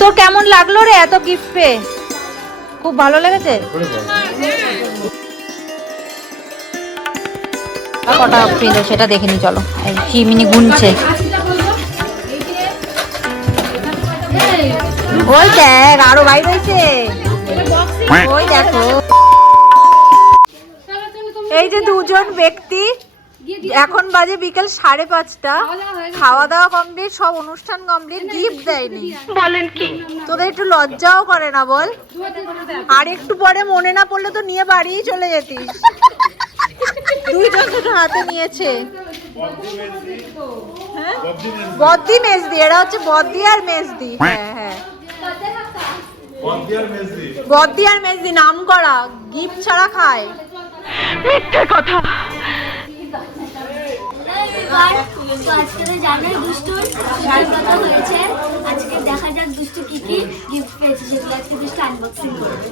তোর কেমন লাগলো রে এত গিফট পেয়ে? খুব ভালো লেগেছে? কটা পেল সেটা দেখে নি, চলো। চিমিনি গুনছে। ওই দেখ আরো বাইরে হয়েছে, ওই দেখো। এই যে দুজন ব্যক্তি, এখন বাজে বিকেল 5:30, খাওয়া দাওয়া কমপ্লিট, সব অনুষ্ঠান কমপ্লিট, গিফট দেয়নি। বলেন কি? তোদের একটু লজ্জাও করে না বল? আর একটু পরে মনে না পড়লে তো নিয়ে বাড়ি চলে যেতিস। দুইজন দুটো হাতে নিয়েছে। বদ্দি মেজদি, এরা হচ্ছে বদ্দি আর মেজদি। হ্যাঁ হ্যাঁ, বদ্দি আর মেজদি নাম করা, গিফট ছাড়া খায়। মিথ্যে কথা। আজকে জানাই দুষ্টুর কথা হয়েছে, আজকে দেখা যাক দুষ্টু কি কি গিফট পেয়েছে, সেগুলো আজকে দুষ্টু আনবক্সিং করবে।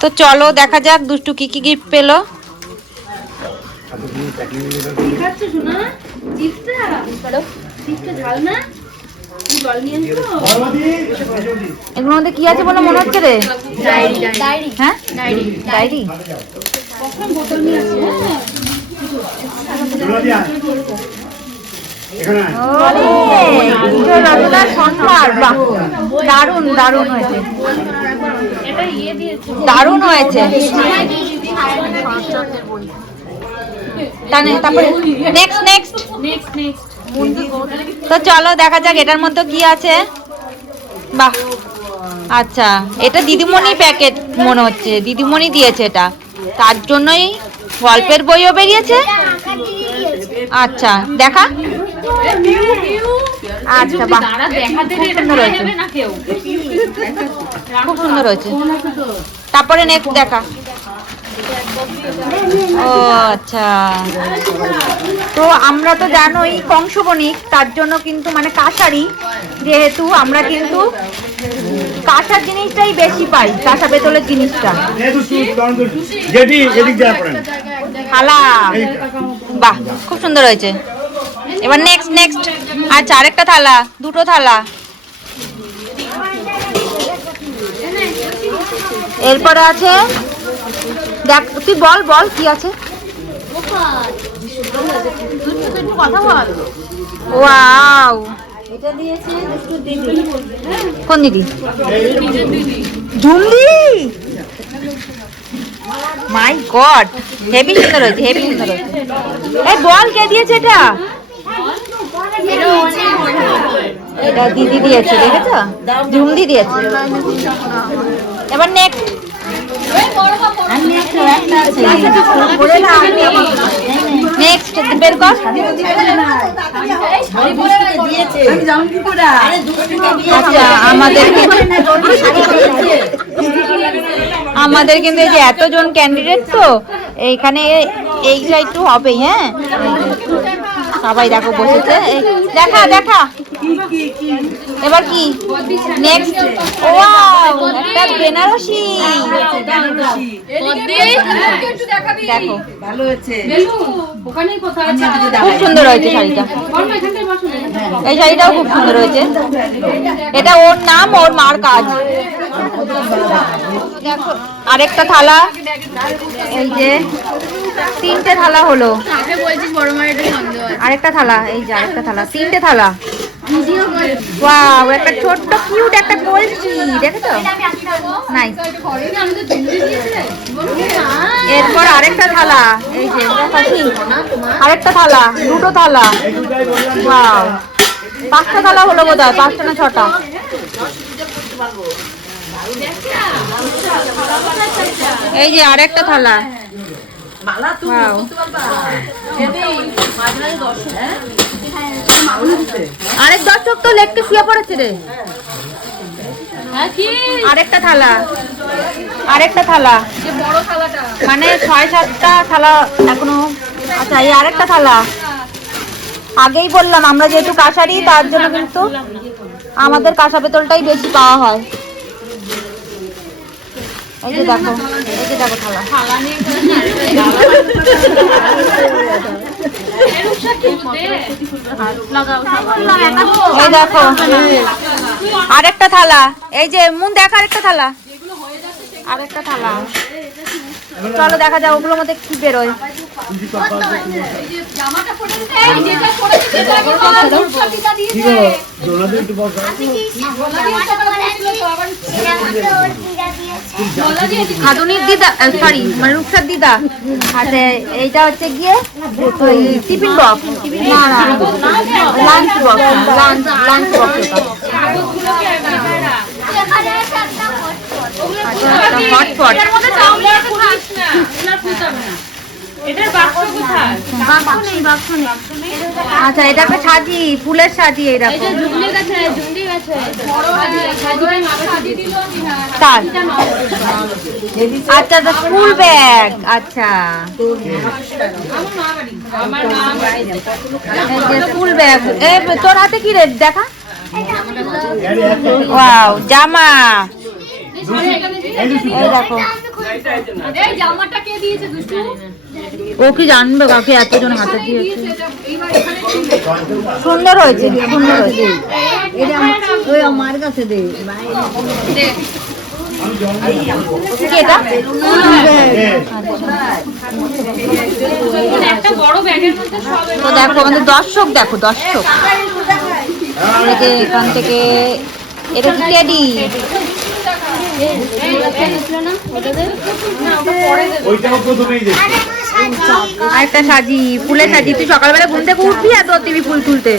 তো চলো দেখা যাক দুষ্টু কি কি গিফট পেলো। এগুলোর মধ্যে কি আছে বলে মনে হচ্ছে রে? ডায়েরি। হ্যাঁ ডায়েরি। দারুন দারুন হয়েছে, দারুন হয়েছে। তারপরে নেক্সট নেক্সট তো চলো দেখা যাক এটার মধ্যে কি আছে। বাহ, আচ্ছা এটা দিদিমণি প্যাকেট মনে হচ্ছে, দিদিমণি দিয়েছে এটা, তার জন্যই গল্পের বইও বেরিয়েছে। আচ্ছা দেখা, আচ্ছা বাহ, খুব সুন্দর হয়েছে, খুব সুন্দর হয়েছে। তারপরে নেক্সট দেখা। ও আচ্ছা, তো আমরা তো জানোই কংসবণিক, তার জন্য কিন্তু মানে কাঁসারি, যেহেতু আমরা কিন্তু কাঁসার জিনিসটাই বেশি পাই, কাঁসা পেতলের জিনিসটা। থালা, বাহ খুব সুন্দর হয়েছে। এবার নেক্সট নেক্সট। আচ্ছা আরেকটা থালা, দুটো থালা। এরপরে আছে, দেখ তুই বল বল কি আছে। কথা বল। ওয়াও, এটা দিয়েছে দিদি। কোন দিদি? ঝুমদি। মাই গড, হেভি সুন্দর হয়েছে, হেভি সুন্দর হয়েছে। এই বল কে দিয়েছে এটা? এটা দিদি দিয়েছে, দেখেছো? ঝুমদি দিয়েছে। এবার নেক্সট। নেক্সট বের কর। আচ্ছা আমাদের কিন্তু এই যে এতজন ক্যান্ডিডেট, তো এইখানে এইটা একটু হবে। হ্যাঁ সবাই দেখো বসেছে, দেখা দেখা। এবার কি নেক্সট? ওয়াও, একটা বেনারসি। দেখো ভালো হয়েছে, খুব সুন্দর হয়েছে শাড়িটা। এই শাড়িটাও খুব সুন্দর হয়েছে। এটা ওর নাম, ওর মার কাজ। দেখো আরেকটা থালা, এই যে তিনটে থালা হলো। আরেকটা থালা, এই যে আরেকটা থালা, তিনটে থালা। ওয়াও, একটা ছোট্ট কিউট একটা কলসি, দেখেছো? নাই। এরপর আরেকটা থালা, এই যে আরেকটা থালা, দুটো থালা। ওয়াও, 5টা থালা হলো বোধহয়, 5টা না 6টা। এই যে আরেকটা থালা। আরেক দর্শক তো লেগকে শুয়ে পড়েছে রে। আরেকটা থালা, আরেকটা থালা, মানে 6-7টা থালা এখনো। আচ্ছা এই আরেকটা থালা। আগেই বললাম আমরা যেহেতু কাঁসারি, তার জন্য কিন্তু আমাদের কাঁসা পেতলটাই বেশি পাওয়া হয়। এই যে দেখো থালা এই দেখো আরেকটা থালা, এই যে মুন দেখ আরেকটা থালা, চলো দেখা যাক ওগুলোর মধ্যে কি বেরোয়। খাদুনির দিদা, সরি মানে রূপসার দিদা। আচ্ছা এইটা হচ্ছে গিয়ে ওই টিফিন বক্স, না না lunch box, lunch box hotpot. আচ্ছা এটা একটা সাজি, ফুলের সাজি এইরকম। আচ্ছা স্কুল ব্যাগ, আচ্ছা স্কুল ব্যাগ। তোর হাতে কি রে দেখা? ওয়াও জামা, ও কি জানবে কাকে এতজন হাতে দিয়েছে। সুন্দর হয়েছে, সুন্দর হয়েছে। আমার কাছে দে তো দেখো আমাদের দর্শক, দেখো দর্শক এখান থেকে এটা কি টেডি, আরেকটা সাজি, ফুলের সাজি। তুই সকালবেলা ঘুম থেকে উঠবি আর তোর দিবি ফুল তুলতে।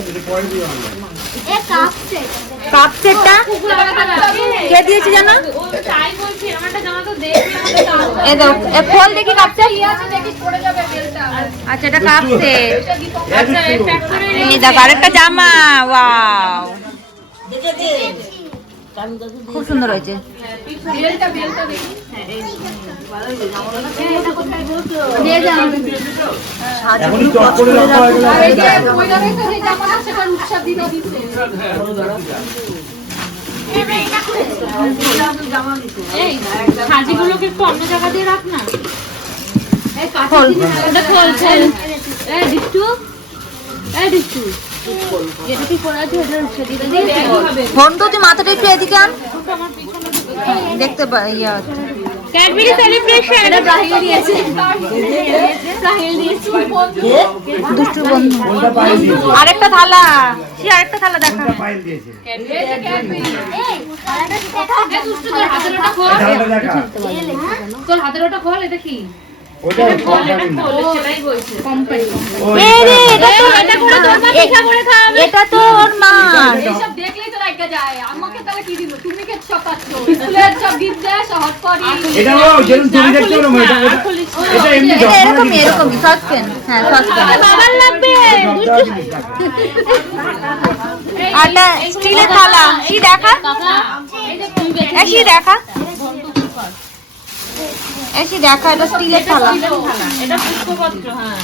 কাপ সেটটা কে দিয়েছে জানো? খোল দেখি কাপ সেট। আচ্ছা এটা কাপ সেট। দেখো আরেকটা জামা, ওয়াও খুব সুন্দর হয়েছে। সাজিগুলোকে একটু অন্য জায়গা দিয়ে রাখ না। ফোনটা তুই মাথাটা একটু এদিকে আন, দেখতে পাই। ক্যাডবেরি সেলিব্রেশন এটা রাহিল দিয়েছে, দুষ্টু বন্ধু। আরেকটা থালা, সে আরেকটা থালা দেখা। তোর হাতের ওটা খোল, এটা কি? এটা তো ওর মা। দেখলেই তো লাগা যায়। আমাকে তাহলে কি দিব? তুমি কে চপাচ্ছ? স্কুলের সব গিফট দেয়, সহজ করি। এটা ও যেরকম তুমি দেখছো না এটা এমনি এরকম এরকম সসপেন। হ্যাঁ সসপেন বাবার লাগবে। আটা স্টিলের থালা, কি দেখা? এসি দেখা, এসি দেখা, এটা স্টিলের থালা। এটা পুষ্পপত্র। হ্যাঁ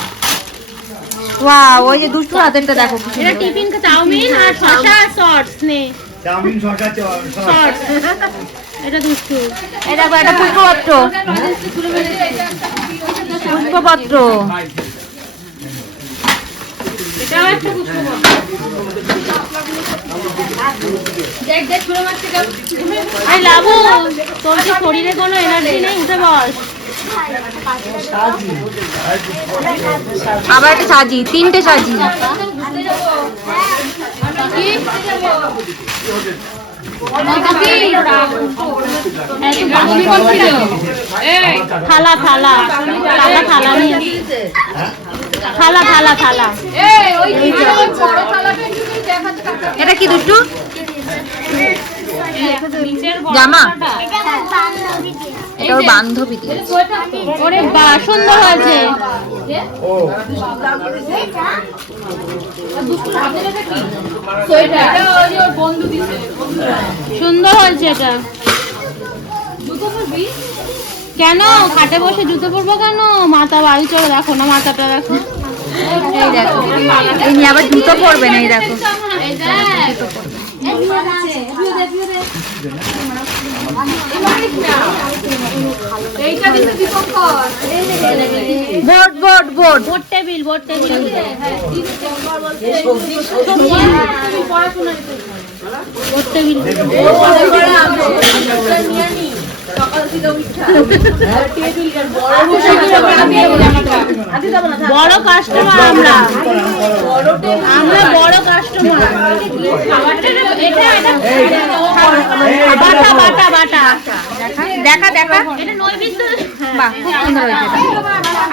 ওয়াও, ওই যে দুষ্টু হাতেরটা দেখো। এটা টিফিন চাউমিন আর শসা আর সস নে। চাউমিন শসা সস এটা দুষ্টু। এই দেখো এটা পুষ্পপত্র, পুষ্পপত্র। এটাও একটা পুষ্পপত্র। দেখ দেখ পুরো মাছটা কেমন। আই লাভু, তোর কি শরীরে কোনো এনার্জি নেই? উঠে বস। আবার একটা সাজি, তিনটে সাজি। থালা থালা থালা থালা নিয়ে থালা থালা থালা। এটা কি দুষ্টু জামা? এটা ওর বান্ধবী দিয়েছে। ওরে বা সুন্দর হয়েছে। সুন্দর হয়েছে এটা। কেন খাটে বসে জুতো পরবো কেন? মাথা বাড়ি চলে, দেখো না মাথাটা দেখো। এই দেখো, এই নিয়ে আবার জুতো পরবে না। এই দেখো বোর্ড টেবিল বড় কাস্টমার আমরা বড় কাস্টমার। বাটা বাটা দেখা দেখা এটা নৈবেদ্য। বাহ খুব সুন্দর হয়েছে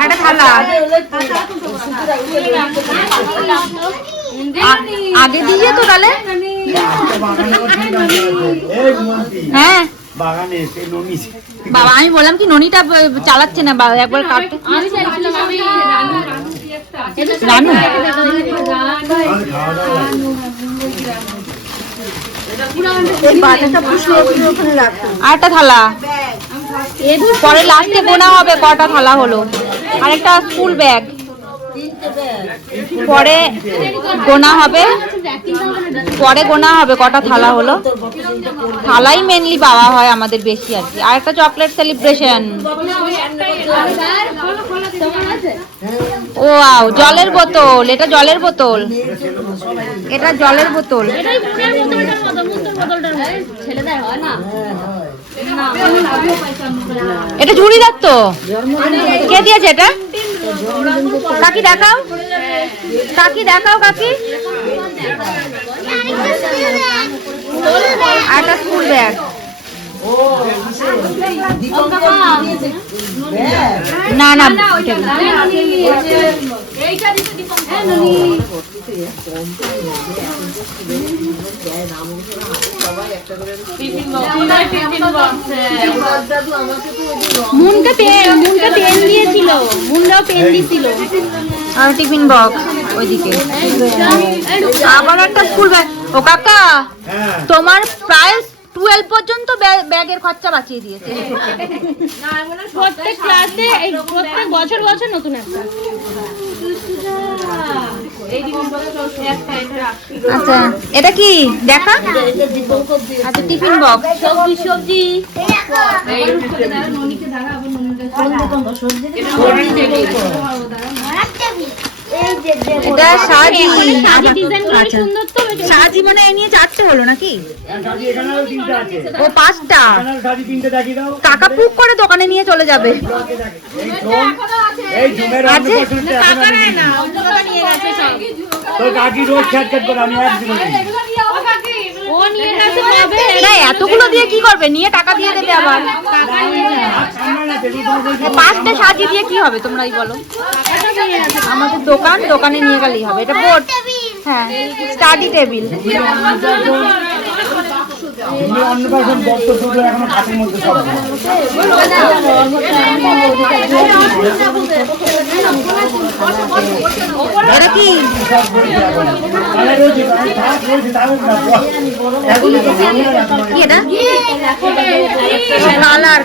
একটা থালা আগে দিয়ে তো তাহলে হ্যাঁ বাগানে এসে ননি বাবা আমি বললাম কি ননিটা চালাচ্ছে না বাবা একবার কাটতে রানু আরেকটা থালা পরে লাস্টে গোনা হবে কটা থালা হলো আরেকটা স্কুল ব্যাগ পরে গোনা হবে কটা থালা হলো থালাই মেনলি পাওয়া হয় আমাদের বেশি আর কি আর একটা চকলেট সেলিব্রেশন ও আও জলের বোতল এটা জলের বোতল এটা ঝুড়িদার তো কে দিয়েছে এটা কাকি দেখাও কাকি একটা স্কুল ব্যাগ না না মুনকে পেন দিয়েছিল মুনরাও পেন দিয়েছিল আর টিফিন বক্স ওইদিকে আবার একটা স্কুল ব্যাগ ও কাকা তোমার প্রায় 12 পর্যন্ত ব্যাগের খরচা বাঁচিয়ে দিয়েছে প্রত্যেক ক্লাসে প্রত্যেক বছর নতুন একটা আচ্ছা এটা কি দেখা আচ্ছা টিফিন বক্স সবজি এটা সাজি ডিজাইনগুলো সুন্দর তো সাজি মানে এই নিয়ে 4টে হলো নাকি ও 5টা কাকা পুক করে দোকানে নিয়ে চলে যাবে এই ঝুমের অন্নপ্রাশনটা এখনো নেই না তো কাকি রোজ খ্যাট করে আমি একদিন ও নিয়ে গেছে কবে না এতগুলো দিয়ে কি করবে নিয়ে টাকা দিয়ে দেবে আবার 5টা সাজি দিয়ে কি হবে তোমরাই বলো আমাদের দোকানে নিয়ে গেলেই হবে এটা বোর্ড হ্যাঁ স্টাডি টেবিল অন্নপ্রাশন বর্ত শুধু এখনো খাটের মধ্যে সব এটা কি এটা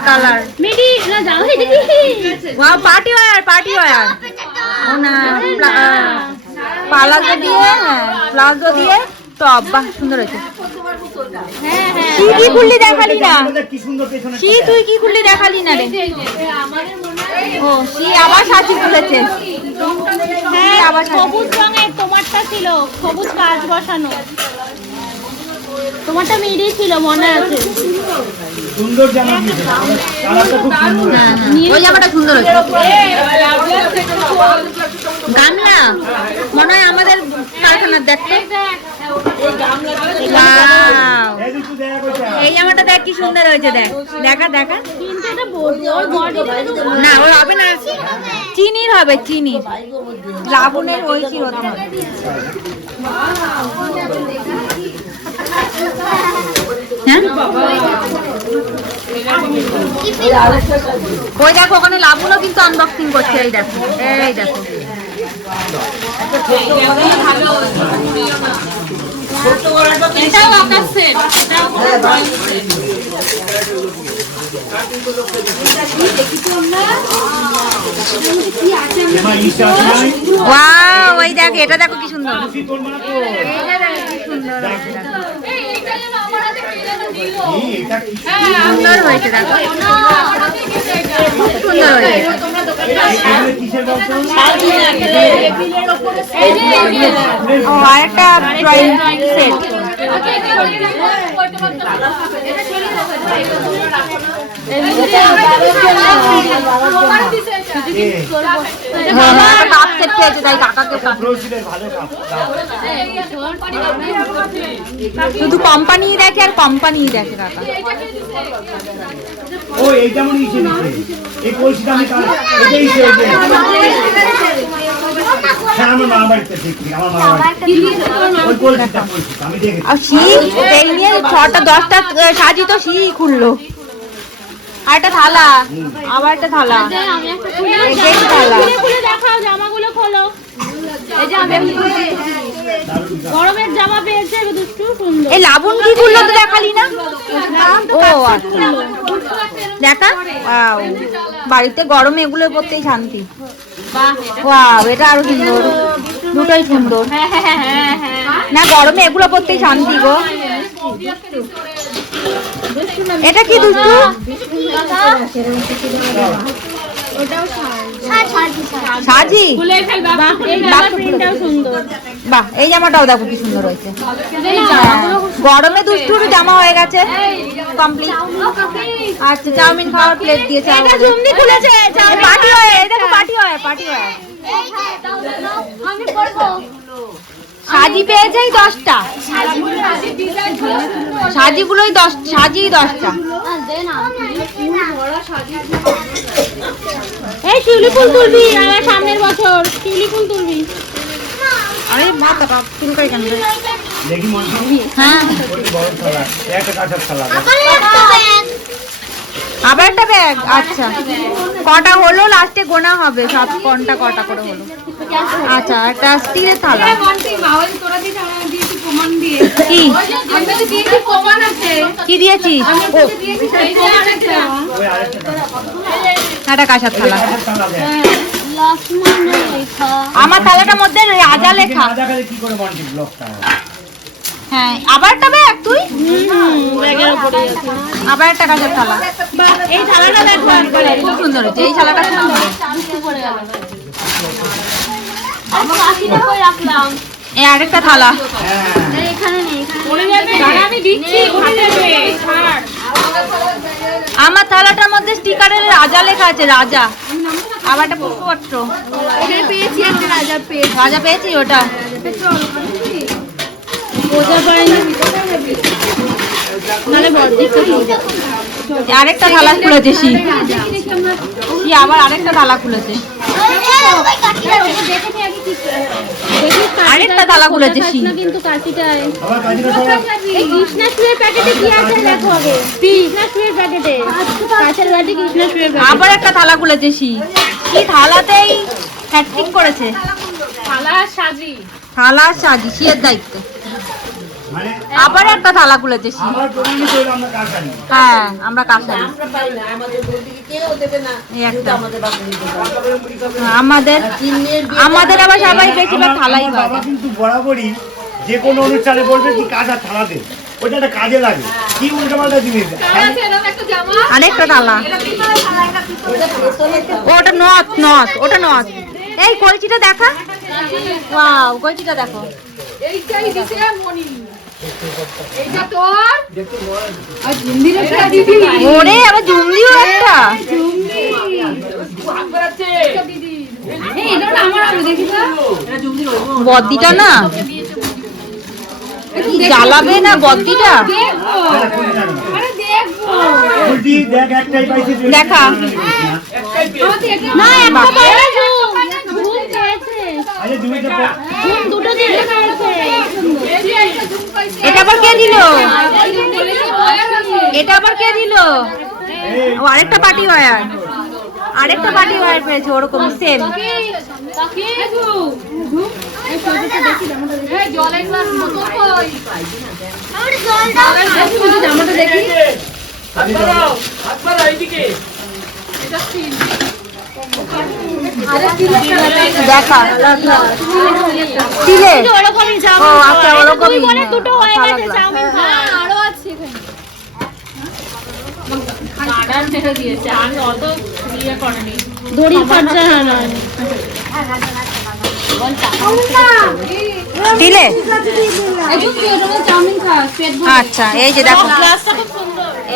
কালার মিডি না যাও দেখি ওয়াও পার্টি ওয়্যার ও না প্লাজো দিয়ে টপ বাহ সুন্দর হয়েছে কি খুললি দেখালি না তুই কি খুললি দেখালি না রে ও আবার সাজি খুলেছে হ্যাঁ আবার সবুজ রঙের তোমারটা ছিল সবুজ কাজ বসানো তোমারটা মিডি ছিল মনে আছে সুন্দর জামা দিয়েছে কালারটা খুব সুন্দর ওই জামাটা সুন্দর হয়েছে গামলা মনে হয় আমাদের কারখানার দেখতে এই জামাটা দেখ কি সুন্দর হয়েছে দেখা কিন্তু এটা ওর বডি না ওর হবে না চিনির হবে লাবণের ওই চিরতে হবে ওই দেখো ওখানে লাবণও কিন্তু আনবক্সিং করছে এই দেখো এটাও আকাশ সেট ওয়াও ওই দেখো এটা দেখো কি সুন্দর সুন্দর হয়েছে দেখো, সুন্দর হয়েছে। ও আরেকটা ড্রয়িং সেট। কাপ সেট পেয়েছে তাই কাকাকে শুধু কোম্পানি দেখে আর কোম্পানি দেখে কাকা। ও এই যেমন ইসে দিচ্ছে এই কলসিটা আমি এটাই হ্যাঁ আমার মা বাড়িতে দেখি, আমার মা বাড়িতে ওই কলসিটা আমি দেখেছি। আর শিখ তেল নিয়ে 6টা 10টা সাজি তো শিখ খুললো। আর একটা থালা, আবার একটা থালা, এই থালা। খুলে দেখাও, জামাগুলো খোলো। এই যে আমি গরমের জামা পেয়েছে দুষ্টু, সুন্দর। এই লাবণ কি খুললো তো দেখালি না? ও আচ্ছা দেখা, ওয়াও বাড়িতে গরমে এগুলো পরতেই শান্তি। ওয়াও এটা আরো সুন্দর, দুটোই সুন্দর। না গরমে এগুলো পরতেই শান্তি গো। এটা কি দুষ্টু? সাজি, বাহ এই জামাটাও দেখো কি সুন্দর হয়েছে। গরমে দুষ্টুর জামা হয়ে গেছে কমপ্লিট। আচ্ছা চাউমিন খাওয়ার প্লেট দিয়েছে, পার্টি হয়, এই দেখো পার্টি হয়, পার্টি হয়। সাজি পেয়েছেই 10টা, সাজিগুলোই 10, সাজি 10টা। এই শিউলি ফুল তুলবি আমার সামনের বছর, শিউলি ফুল তুলবি। আরে মাথা বাপ চুলকাই কেন রে? দেখি মন হ্যাঁ বড় থালা, একটা কাঁচা থালা। আবার একটা ব্যাগ। আচ্ছা কটা হলো লাস্টে গোনা হবে সব কোনটা কটা করে হলো। আচ্ছা একটা স্টিলের থালা। কি দিয়েছিস? একটা কাঁসার থালা। আমার থালাটার মধ্যে রাজা লেখা। কি করে মন ঠিক ব্লকটা? হ্যাঁ আবার একটা ব্যাগ তুই, আবার একটা কাঁসার থালা। এই থালাটা দেখো একবারে, খুব সুন্দর হয়েছে এই থালাটা, সুন্দর। রাখলাম এই আরেকটা থালা। এখানে নেই, আমি দিচ্ছি। আমার থালাটার মধ্যে স্টিকারের রাজা লেখা আছে, রাজা। আবার একটা পুষ্পপত্র পেয়েছি, একটা রাজা পেয়েছি। রাজা পেয়েছি ওটা আরেকটা থালা খুলেছে শি আবার আরেকটা থালা খুলেছে, আরেকটা থালা খুলেছে শি। কিন্তু কাশিটায় এই কৃষ্ণা শুয়ের প্যাকেটে কি আছে দেখো আগে। কৃষ্ণা শুয়ের প্যাকেটে কাঁচের বাটি, কৃষ্ণা শুয়ের প্যাকেটে। আবার একটা থালা খুলেছে শি, কি থালাতেই হ্যাট্রিক করেছে। থালা সাজি, থালা সাজি শিয়ের দায়িত্বে। আবার একটা থালা খুলেছে শি। হ্যাঁ আমরা কাঁসারি, আমাদের আমাদের আবার সবাই বেশিরভাগ থালাই পাবে। কিন্তু বরাবরই যে কোনো অনুষ্ঠানে বলবে কি কাঁচা থালা দে, ওটা একটা কাজে লাগে। কি উল্টাপাল্টা জিনিস। আরেকটা থালা, ওটা নথ, নথ ওটা নথ। এই কলচিটা দেখা, ওয়াও কলচিটা দেখো। এইটাই দিছে মনি, এইটা তোর আর জুমদির একটা দিদি। ওরে আবার জুমদিও একটা, এই এটা আমার আলো দেখি তো, এটা জুমদির হইবো। বদ্দিটা না জ্বালাবে না বদ্দিটা। আরে দেখবো উল্টি দেখ একটাই পাইছি দেখা না একটা পায়না ঝুম পেয়েছে, আরে দুইটা ঝুম দুটো দিতে পেয়েছে। এটা আবার কে দিল? এটা আবার কে দিল? ও আরেকটা পার্টি ওয়্যার, আরেকটা পার্টি ওয়্যার পেয়েছে ওরকম সেম। জলের গ্লাস বোতল কই? জামাটা দেখি, দেখা স্টিলের। ওরকমই ও আচ্ছা ওরকমই দুটো হয়ে গেছে চাউমিন। দিয়েছে আমি অত ইয়ে করেনি দড়ি খরচা নয় দিলে চাউমিন খা পেট আচ্ছা এই যে দেখো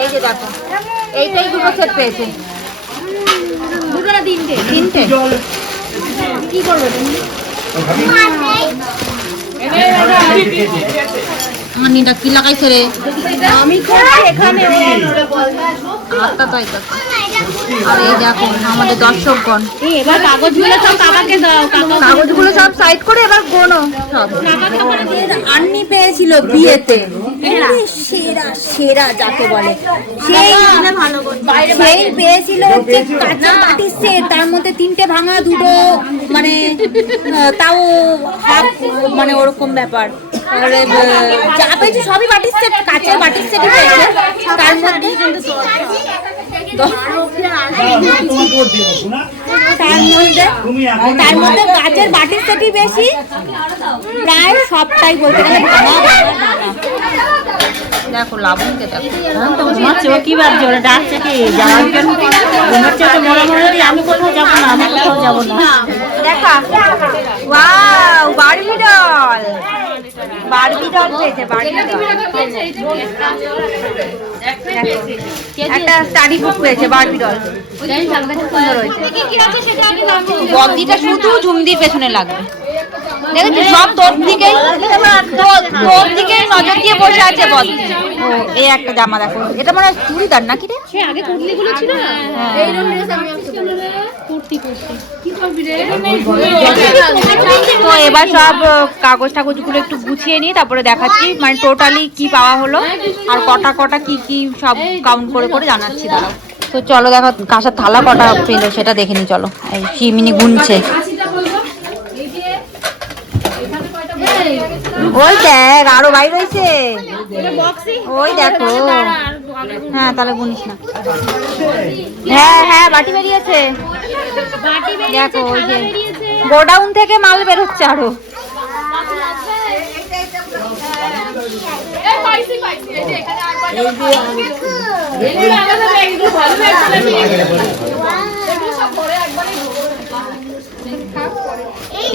এই যে দেখো এইটাই দুটো সেট পেয়েছে দুটো না তিনটে তিনটে কি করবে তুমি আনিটা কি লাগাইছে রে আমি করছি এখানে আটটা তাই তো আর এই দেখো আমাদের দর্শকগণ এবার কাগজগুলো সব কাকাকে দাও কাগজগুলো সব সাইড করে এবার গোনো সব আন্নি পেয়েছিল বিয়েতে সেরা সেরা যাকে বলে সেই পেয়েছিল হচ্ছে কাঁচা বাটির সেট তার মধ্যে তিনটে ভাঙা দুটো মানে তাও হাফ মানে ওরকম ব্যাপার আর যা পেয়েছে সবই বাটির সেট কাঁচের বাটির সেটই পেয়েছে তার মধ্যে তার মধ্যে কাঁচের বাটির সেটই বেশি প্রায় সবটাই বলতে গেলে ভাঙা দেখো লাবণকে দেখো কি ভাবছি ওরা ডাকছে কি যাওয়ার জন্য আমি কোথাও যাবো না আমি কোথাও যাবো না দেখা ওয়াও বারবি ডল পেয়েছে বারবি ডল একটা স্টাডি বুক পেয়েছে বারবি ডল সুন্দর হয়েছে বদ্দিটা শুধু ঝুমদির পেছনে লাগবে দেখেছিস সব তোর দিকেই তোর দিকেই নজর দিয়ে বসে আছে বদ্দি ও এই একটা জামা দেখো এটা মনে হয় চুড়িদার নাকি রে সে আগে কুর্তিগুলো ছিল না এই রকম ড্রেস আমি কুর্তি কি করবি রে তো এবার সব কাগজ টাগজগুলো একটু গুছিয়ে নিয়ে তারপরে দেখাচ্ছি মানে টোটালি কি পাওয়া হলো আর কটা কটা কি কি সব কাউন্ট করে করে জানাচ্ছি দাঁড়াও তো চলো দেখো কাঁসার থালা কটা পেলো সেটা দেখে নি চলো এই শিমিনি গুনছে ওই দেখ আরো বাইর হয়েছে ওই দেখো হ্যাঁ তাহলে গুনিস না হ্যাঁ হ্যাঁ বাটি বেরিয়েছে দেখো ওই যে গোডাউন থেকে মাল বেরোচ্ছে আরো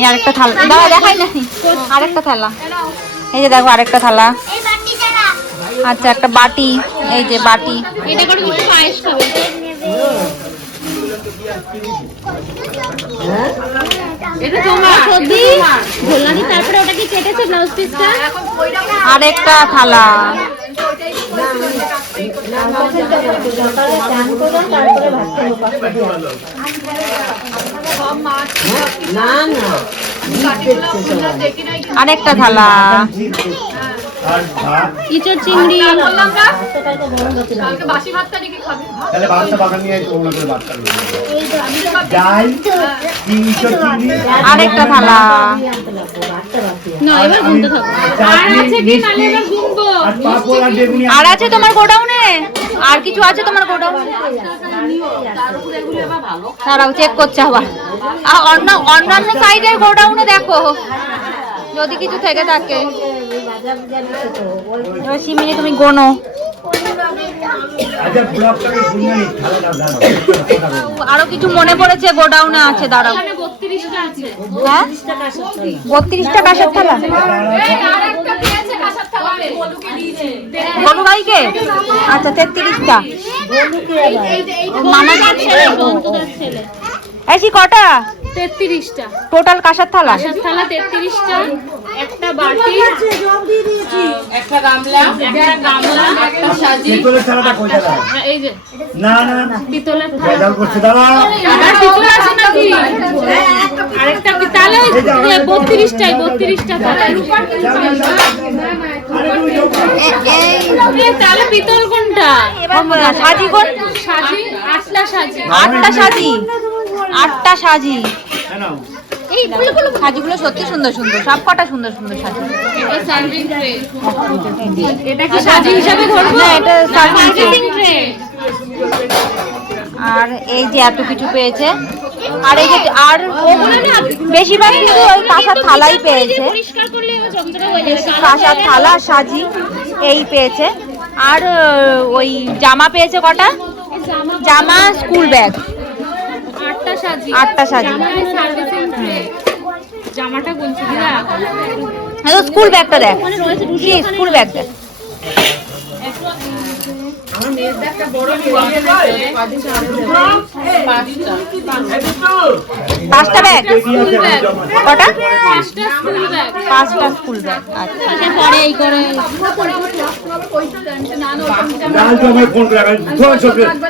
আরেকটা থালা দাঁড়া দেখাই না আরেকটা থালা এই যে দেখো আরেকটা থালা আচ্ছা একটা বাটি এই যে বাটি এটা করে কিছু পায়েস খাবে এটা তোমার সবজি ঝোলানি তারপরে ওটা কি কেটেছে ব্লাউজ পিসটা আরেকটা থালা আরেকটা থালা ইচড় চিংড়ি বাসি ভাতটা নাকি খাবে তাহলে ভাতটা বাগান নিয়ে ওগুলো করে ভাত খাবে ডাল চিংড়ি আরেকটা থালা না এবার গুনতে থাকো আর আছে কি তাহলে এবার গুনবো আর পাপড় আর বেগুনি আর আছে তোমার গোডাউনে আর কিছু আছে তোমার গোডাউনে দাঁড়াও চেক করছে আবার অন্যান্য সাইডের গোডাউনে দেখো যদি কিছু থেকে থাকে এবার সিমিনি তুমি গোনো আচ্ছা ব্লকটাকে শুনিয়ে নি থালা দাও আরো কিছু মনে পড়েছে গোডাউনে আছে দাঁড়াও 32টা আছে হ্যাঁ 32টা কাঁসার থালা আরেকটা পেয়েছে কাঁসার থালা বলুকে দিয়েছে বলু ভাইকে আচ্ছা 33টা মামা ছেলে বন্ধুদের ছেলে এসি কটা 33টা টোটাল কাঁসার থালা কাঁসার থালা 33টা একটা বাটি একটা গামলা একটা সাজি পিতলের থালাটা কই দাও এই যে না না না পিতলের ভেজাল করছে দাঁড়া আবার পিতল আছে নাকি আরেকটা পিতলে 32টা থালা তাহলে পিতল কোনটা সাজি কোন সাজি আটটা সাজি আটটা সাজি কেন এই সাজিগুলো সত্যি সুন্দর সুন্দর সব কটা সুন্দর সুন্দর সাজি এটা সার্ভিং ট্রে এটা কি সাজি হিসাবে ধরবো না এটা সার্ভিং ট্রে আর এই যে এত কিছু পেয়েছে আর এই যে আর ওগুলো না বেশিরভাগ কিন্তু ওই কাঁসার থালাই পেয়েছে পরিষ্কার করলে চমচমে হয়ে যাবে কাঁসার থালা সাজি এই পেয়েছে আর ওই জামা পেয়েছে কটা জামা, স্কুল ব্যাগ, 8টা সাজি। 8টা সাজি। জামাটা বলছি না, স্কুল ব্যাগটা দেখ, কি স্কুল ব্যাগ দেখ। পাঁচটা ব্যাগ, কটা? 5টা স্কুল ব্যাগ। 5টা স্কুল ব্যাগ। আচ্ছা, পরে এই করে লাল তো আমার ফোন করে রাখেন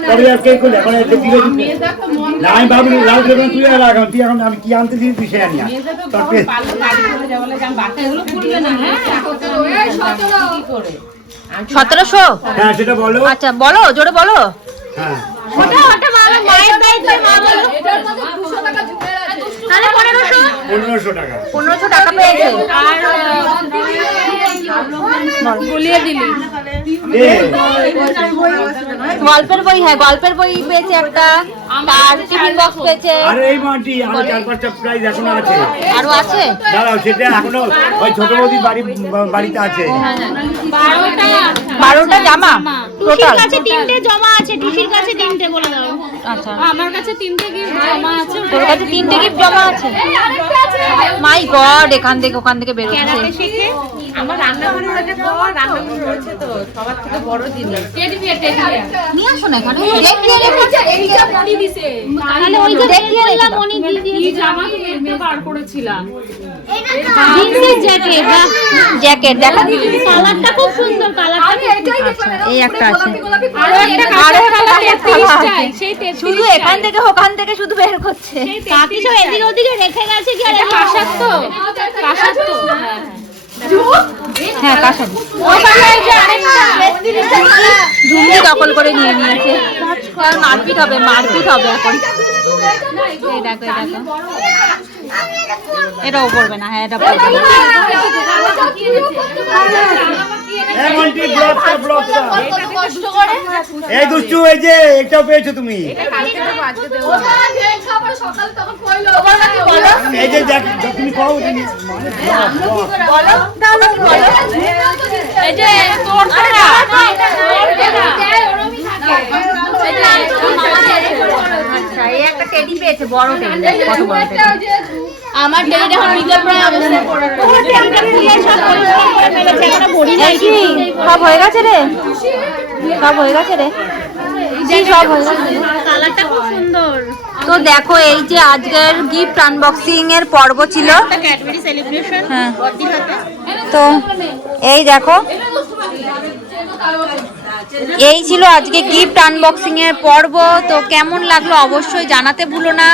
পরে আর কে করলে এখন একটা দিলে না আমি বাবু লাল দেবেন তুই আর রাখ তুই এখন আমি কি আনতে দিই তুই সেটা নিয়ে তারপরে এই 1700। হ্যাঁ সেটা বলো। আচ্ছা বলো, জোরে বলো। হ্যাঁ ওটা মামা মায়ের দায়িত্ব, মা বলো। এটার মধ্যে 200 টাকা ঢুকে আছে। তাহলে 1500। 1500 টাকা। 1500 টাকা পেয়েছে। আর বলিয়ে দিলি এ গল্পের বই, হ্যাঁ গল্পের বই পেয়েছে একটা, আর টিফিন বক্স পেয়েছে। আরে এই মাটি আর 4-5টা প্রাইজ এখনো আছে। আরো আছে? দাঁড়াও সেটা এখনো ওই ছোট বৌদি বাড়িতে আছে। 12টা জামা টোটাল। কাছে 3টে জমা আছে, টিসির কাছে 3টে বলে দাও। আচ্ছা, আমার কাছে 3টে গিফট জমা আছে। তোর কাছে 3টে গিফট জমা আছে? মাই গড, এখান থেকে ওখান থেকে বেরোচ্ছে। আমার রান্নাঘরে একটা বড় রান্নাঘর রয়েছে তো সবার থেকে বড় জিনিস টেডি বিয়ার নিয়ে আসো না এখানে, দেখিয়ে রেখেছে। এইটা মনি দিছে তাহলে ওই যে দেখিয়ে রেখে দাও। মনি দিয়ে কি জামা তুমি এমনি বার করেছিলাম জিন্সের জ্যাকেট, জ্যাকেট দেখা। কালারটা খুব সুন্দর, কালারটা আচ্ছা, এই একটা আছে। আরো একটা কালার 33টাই, সেই 33 শুধু এখান থেকে ওখান থেকে শুধু বের করছে। কাকি সব এদিকে ওদিকে রেখে গেছে কি? আর কাশার তো হ্যাঁ কাশান ওখানে এই যে আরেকটা ঝুমকি দখল করে নিয়ে নিয়েছে। আর মারপিট হবে, মারপিট হবে এখন। এই দেখো, এই দেখো, এটাও পড়বে না। হ্যাঁ এটা পড়বে না। এই মাটি ব্লকটা কষ্ট করে এই দুষ্টু এই যে এটাও পেয়েছো তুমি। কালকে তো বাজে দেব ওখানে যে খাবার সকাল তখন কইলো তোমার নাকি বলো এই যে দেখ তুমি কও তুমি বলো তাহলে কি বলো এই যে তোর তো না, তোর তো না, ওরমই থাকে আচ্ছা, এই একটা টেডি পেয়েছে, বড় টেডি। কত বড় টেডি? আমার টেবিল এখন মিলে প্রায় অবস্থা করে পুরো টেবিলটা খুলে সব পরিষ্কার করে ফেলেছে, এখনো ভরি নাই। কি সব হয়ে গেছে রে? সব হয়ে গেছে রে? জি সব হয়ে গেছে। কালারটা খুব সুন্দর। তো দেখো, এই যে আজকের গিফট আনবক্সিং এর পর্ব ছিল। ক্যাডবেরি সেলিব্রেশন হ্যাঁ। বর্দির হাতে। তো এই দেখো, এই ছিল আজকে গিফট আনবক্সিং এর পর্ব। তো কেমন লাগলো অবশ্যই জানাতে ভুলো না।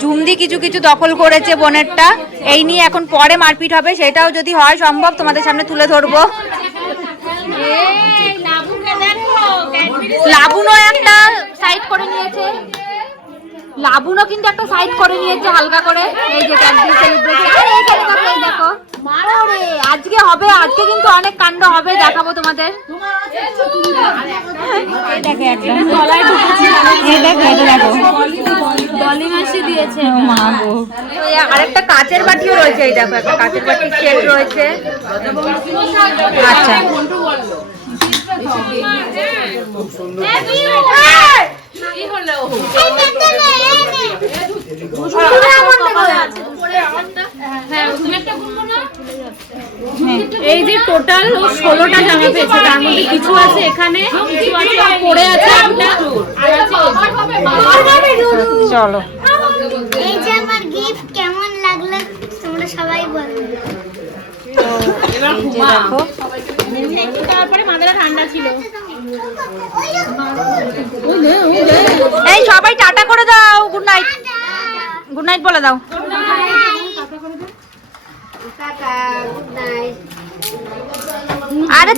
ঝুমদি কিছু কিছু দখল করেছে বোনেরটা, এই নিয়ে এখন পরে মারপিট হবে। সেটাও যদি হয় সম্ভব তোমাদের সামনে তুলে ধরবো। এই লাবুকে দেখো, ক্যাডবেরি লাবুনও একটা সাইড করে নিয়েছে, লাবুনও কিন্তু একটা সাইড করে নিয়েছে হালকা করে। এই যে ক্যাডবেরি সেলিব্রেশন, আর এইখানে দেখো, এই দেখো। ওরে আজকে হবে, আজকে কিন্তু অনেক কাণ্ড হবে, দেখাবো তোমাদের। এই দেখো একটা তলায় ঢুকেছে। এই দেখো, এটা দেখো। ডলি মাসি দিয়েছে। ও মা গো। তো এই আরেকটা কাচের বাটিও রয়েছে, এই দেখো একটা কাচের বাটির সেট রয়েছে। আচ্ছা, কি হলো হ্যাঁ, তুমি একটা গুনবো না? এই যে টোটাল 16টা জামা পেয়েছে, তার মধ্যে কিছু আছে এখানে, কিছু আছে আর পড়ে আছে একটা, আর আছে চলো। এই যে আমার গিফট কেমন লাগলো তোমরা সবাই বলবে। এই যে দেখো, তারপরে মাথাটা ঠান্ডা ছিল। এই সবাই টাটা করে দাও, গুড নাইট। গুড নাইট বলে দাও। Tata good night. আরে